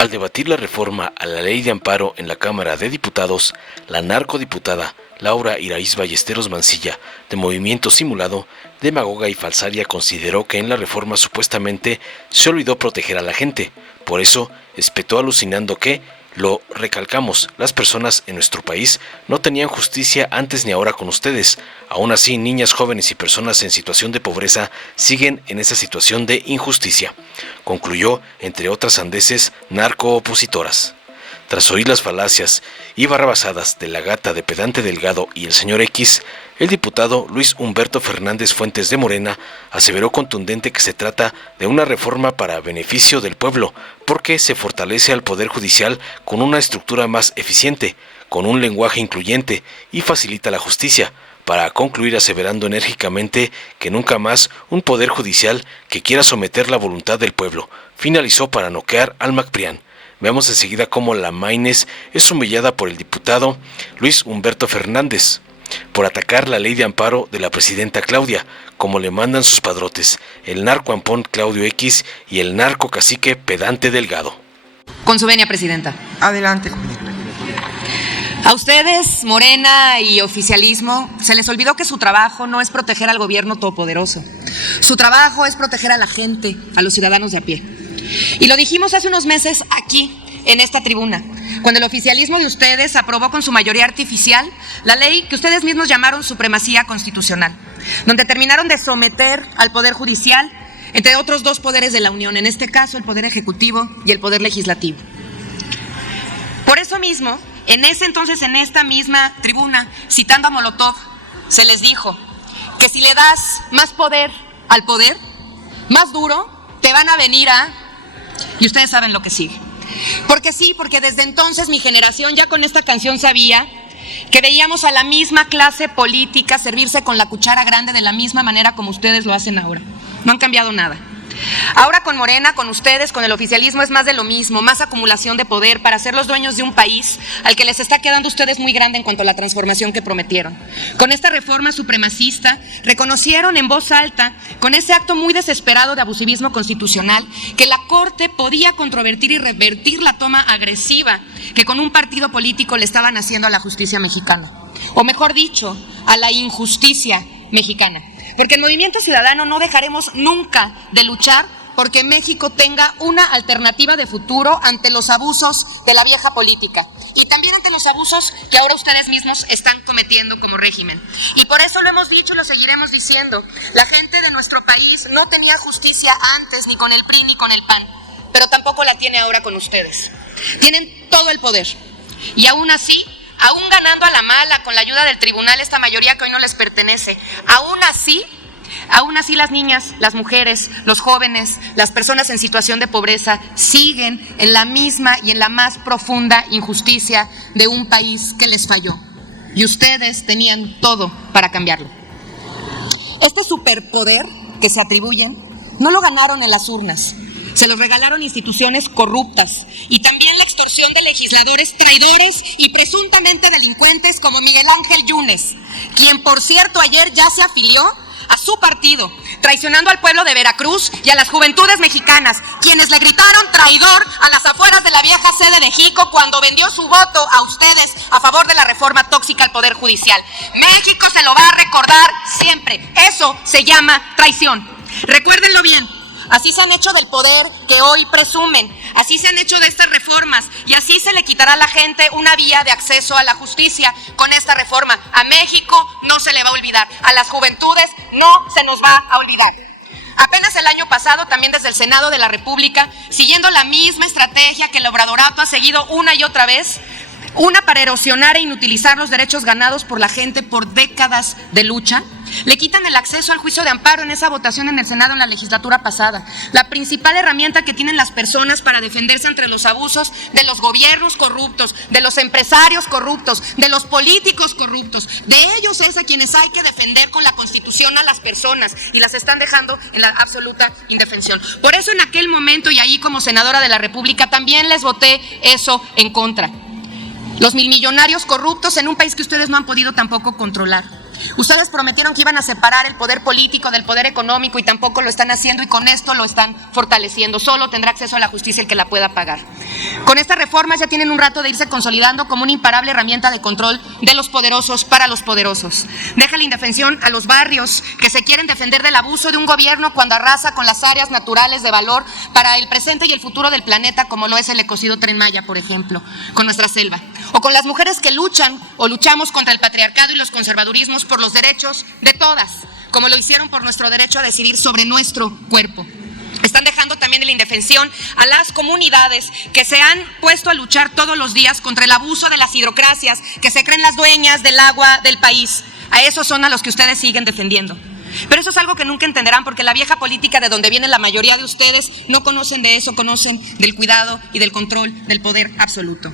Al debatir la reforma a la Ley de Amparo en la Cámara de Diputados, la narcodiputada Laura Iraíz Ballesteros Mancilla, de Movimiento Simulado, demagoga y falsaria, consideró que en la reforma supuestamente se olvidó proteger a la gente. Por eso, espetó alucinando que, lo recalcamos, las personas en nuestro país no tenían justicia antes ni ahora con ustedes. Aún así, niñas, jóvenes y personas en situación de pobreza siguen en esa situación de injusticia. Concluyó, entre otras sandeces narco-opositoras. Tras oír las falacias y barrabasadas de la gata de Pedante Delgado y el señor X, el diputado Luis Humberto Fernández Fuentes de Morena aseveró contundente que se trata de una reforma para beneficio del pueblo, porque se fortalece al Poder Judicial con una estructura más eficiente, con un lenguaje incluyente y facilita la justicia, para concluir aseverando enérgicamente que nunca más un Poder Judicial que quiera someter la voluntad del pueblo. Finalizó para noquear al MacPrián. Veamos enseguida cómo la Maines es humillada por el diputado Luis Humberto Fernández por atacar la ley de amparo de la presidenta Claudia, como le mandan sus padrotes, el narcoampón Claudio X y el narcocacique Pedante Delgado. Con su venia, presidenta. Adelante. A ustedes, Morena y oficialismo, se les olvidó que su trabajo no es proteger al gobierno todopoderoso. Su trabajo es proteger a la gente, a los ciudadanos de a pie. Y lo dijimos hace unos meses aquí, en esta tribuna, cuando el oficialismo de ustedes aprobó con su mayoría artificial la ley que ustedes mismos llamaron supremacía constitucional, donde terminaron de someter al Poder Judicial, entre otros dos poderes de la Unión, en este caso el Poder Ejecutivo y el Poder Legislativo. Por eso mismo, en ese entonces, en esta misma tribuna, citando a Molotov, se les dijo que si le das más poder al poder, más duro, te van a venir a... Y ustedes saben lo que sigue. Porque sí, porque desde entonces mi generación ya con esta canción sabía que veíamos a la misma clase política servirse con la cuchara grande de la misma manera como ustedes lo hacen ahora. No han cambiado nada. Ahora con Morena, con ustedes, con el oficialismo es más de lo mismo, más acumulación de poder para ser los dueños de un país al que les está quedando a ustedes muy grande en cuanto a la transformación que prometieron. Con esta reforma supremacista reconocieron en voz alta, con ese acto muy desesperado de abusivismo constitucional, que la Corte podía controvertir y revertir la toma agresiva que con un partido político le estaban haciendo a la justicia mexicana, o mejor dicho, a la injusticia mexicana. Porque en Movimiento Ciudadano no dejaremos nunca de luchar porque México tenga una alternativa de futuro ante los abusos de la vieja política y también ante los abusos que ahora ustedes mismos están cometiendo como régimen. Y por eso lo hemos dicho y lo seguiremos diciendo. La gente de nuestro país no tenía justicia antes ni con el PRI ni con el PAN, pero tampoco la tiene ahora con ustedes. Tienen todo el poder y aún así, aún ganando a la mala con la ayuda del tribunal esta mayoría que hoy no les pertenece, aún así las niñas, las mujeres, los jóvenes, las personas en situación de pobreza siguen en la misma y en la más profunda injusticia de un país que les falló. Y ustedes tenían todo para cambiarlo. Este superpoder que se atribuyen no lo ganaron en las urnas. Se los regalaron instituciones corruptas y también la extorsión de legisladores traidores y presuntamente delincuentes como Miguel Ángel Yunes, quien por cierto ayer ya se afilió a su partido, traicionando al pueblo de Veracruz y a las juventudes mexicanas, quienes le gritaron traidor a las afueras de la vieja sede de Jico cuando vendió su voto a ustedes a favor de la reforma tóxica al Poder Judicial. México se lo va a recordar siempre. Eso se llama traición. Recuérdenlo bien. Así se han hecho del poder que hoy presumen, así se han hecho de estas reformas y así se le quitará a la gente una vía de acceso a la justicia con esta reforma. A México no se le va a olvidar, a las juventudes no se nos va a olvidar. Apenas el año pasado, también desde el Senado de la República, siguiendo la misma estrategia que el obradorato ha seguido una y otra vez, una para erosionar e inutilizar los derechos ganados por la gente por décadas de lucha, le quitan el acceso al juicio de amparo en esa votación en el Senado en la legislatura pasada, la principal herramienta que tienen las personas para defenderse entre los abusos de los gobiernos corruptos, de los empresarios corruptos, de los políticos corruptos. De ellos es a quienes hay que defender con la Constitución a las personas y las están dejando en la absoluta indefensión. Por eso en aquel momento y ahí como senadora de la República también les voté eso en contra. Los milmillonarios corruptos en un país que ustedes no han podido tampoco controlar. Ustedes prometieron que iban a separar el poder político del poder económico y tampoco lo están haciendo y con esto lo están fortaleciendo. Solo tendrá acceso a la justicia el que la pueda pagar. Con esta reforma ya tienen un rato de irse consolidando como una imparable herramienta de control de los poderosos para los poderosos. Deja la indefensión a los barrios que se quieren defender del abuso de un gobierno cuando arrasa con las áreas naturales de valor para el presente y el futuro del planeta, como lo es el ecocidio Tren Maya, por ejemplo, con nuestra selva. O con las mujeres que luchan o luchamos contra el patriarcado y los conservadurismos por los derechos de todas, como lo hicieron por nuestro derecho a decidir sobre nuestro cuerpo. Están dejando también en la indefensión a las comunidades que se han puesto a luchar todos los días contra el abuso de las hidrocracias, que se creen las dueñas del agua del país. A esos son a los que ustedes siguen defendiendo. Pero eso es algo que nunca entenderán, porque la vieja política de donde viene la mayoría de ustedes no conocen de eso, conocen del cuidado y del control del poder absoluto.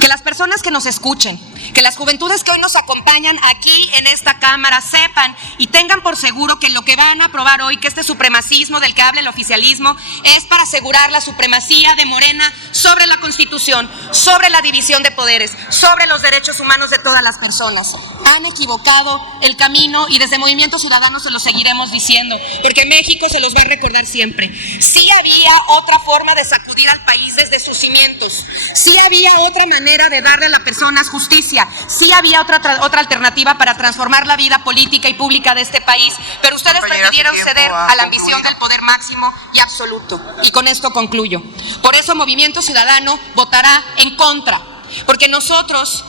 Que las personas que nos escuchen, que las juventudes que hoy nos acompañan aquí en esta Cámara sepan y tengan por seguro que lo que van a aprobar hoy, que este supremacismo del que habla el oficialismo, es para asegurar la supremacía de Morena sobre la Constitución, sobre la división de poderes, sobre los derechos humanos de todas las personas. Han equivocado el camino y desde Movimiento Ciudadano se lo seguiremos diciendo, porque México se los va a recordar siempre. Sí había otra forma de sacudir al país desde sus cimientos, sí había otra manera de darle a las personas justicia, sí había otra alternativa para transformar la vida política y pública de este país, pero ustedes prefirieron ceder a la ambición del poder máximo y absoluto. Y con esto concluyo. Por eso Movimiento Ciudadano votará en contra, porque nosotros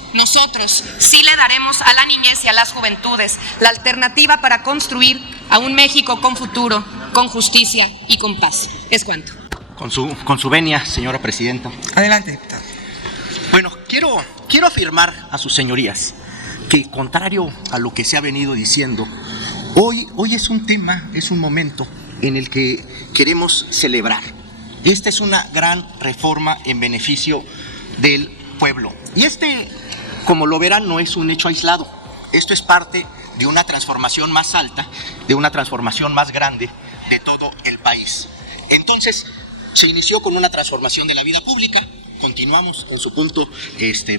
sí le daremos a la niñez y a las juventudes la alternativa para construir a un México con futuro, con justicia y con paz. Es cuanto. Con su venia, señora presidenta. Adelante, diputado. Bueno, quiero afirmar a sus señorías que, contrario a lo que se ha venido diciendo, hoy es un tema, es un momento en el que queremos celebrar. Esta es una gran reforma en beneficio del pueblo. Y como lo verán, no es un hecho aislado. Esto es parte de una transformación más alta, de una transformación más grande de todo el país. Entonces, se inició con una transformación de la vida pública, continuamos en su punto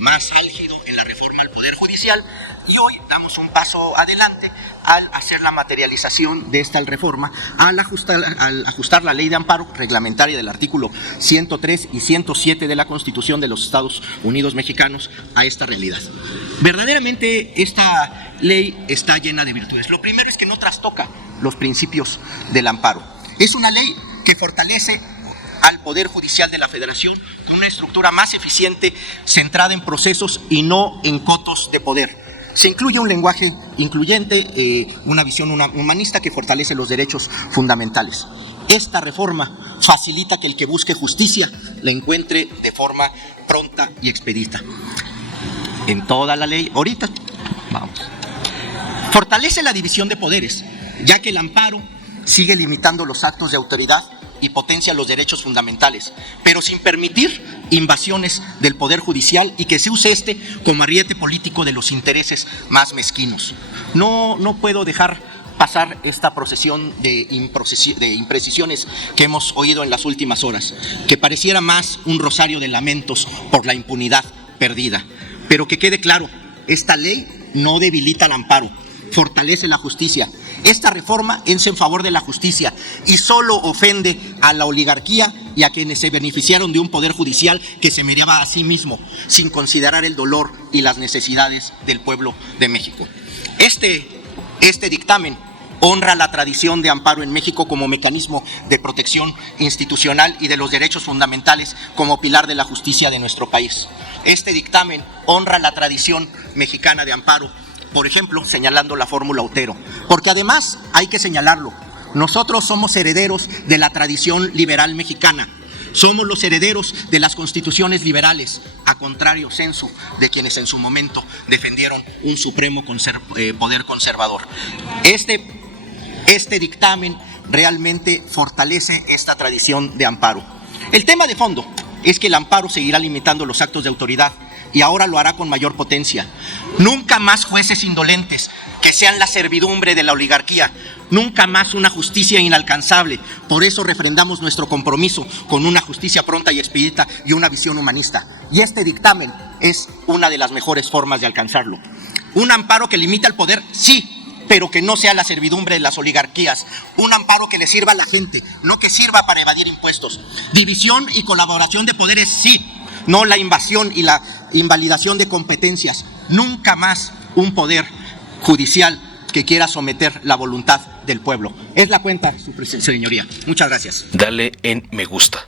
más álgido en la reforma al Poder Judicial y hoy damos un paso adelante al hacer la materialización de esta reforma, al ajustar la ley de amparo reglamentaria del artículo 103 y 107 de la Constitución de los Estados Unidos Mexicanos a esta realidad. Verdaderamente esta ley está llena de virtudes. Lo primero es que no trastoca los principios del amparo. Es una ley que fortalece al Poder Judicial de la Federación con una estructura más eficiente, centrada en procesos y no en cotos de poder. Se incluye un lenguaje incluyente, una visión humanista que fortalece los derechos fundamentales. Esta reforma facilita que el que busque justicia la encuentre de forma pronta y expedita. En toda la ley, ahorita, vamos. Fortalece la división de poderes, ya que el amparo sigue limitando los actos de autoridad y potencia los derechos fundamentales, pero sin permitir invasiones del Poder Judicial y que se use como ariete político de los intereses más mezquinos. No puedo dejar pasar esta procesión de imprecisiones que hemos oído en las últimas horas, que pareciera más un rosario de lamentos por la impunidad perdida. Pero que quede claro, esta ley no debilita el amparo, fortalece la justicia. Esta reforma es en favor de la justicia y solo ofende a la oligarquía y a quienes se beneficiaron de un poder judicial que se miraba a sí mismo, sin considerar el dolor y las necesidades del pueblo de México. Este dictamen honra la tradición de amparo en México como mecanismo de protección institucional y de los derechos fundamentales como pilar de la justicia de nuestro país. Este dictamen honra la tradición mexicana de amparo, por ejemplo, señalando la fórmula Otero, porque además hay que señalarlo, nosotros somos herederos de la tradición liberal mexicana, somos los herederos de las constituciones liberales, a contrario censo de quienes en su momento defendieron un supremo poder conservador. Este dictamen realmente fortalece esta tradición de amparo. El tema de fondo es que el amparo seguirá limitando los actos de autoridad y ahora lo hará con mayor potencia. Nunca más jueces indolentes que sean la servidumbre de la oligarquía, nunca más una justicia inalcanzable. Por eso refrendamos nuestro compromiso con una justicia pronta y expedita y una visión humanista. Y este dictamen es una de las mejores formas de alcanzarlo. Un amparo que limita el poder, sí, pero que no sea la servidumbre de las oligarquías. Un amparo que le sirva a la gente, no que sirva para evadir impuestos. División y colaboración de poderes, sí, no la invasión y la invalidación de competencias. Nunca más un poder judicial que quiera someter la voluntad del pueblo. Es la cuenta, señoría. Muchas gracias. Dale en me gusta,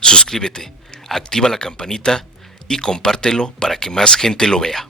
suscríbete, activa la campanita y compártelo para que más gente lo vea.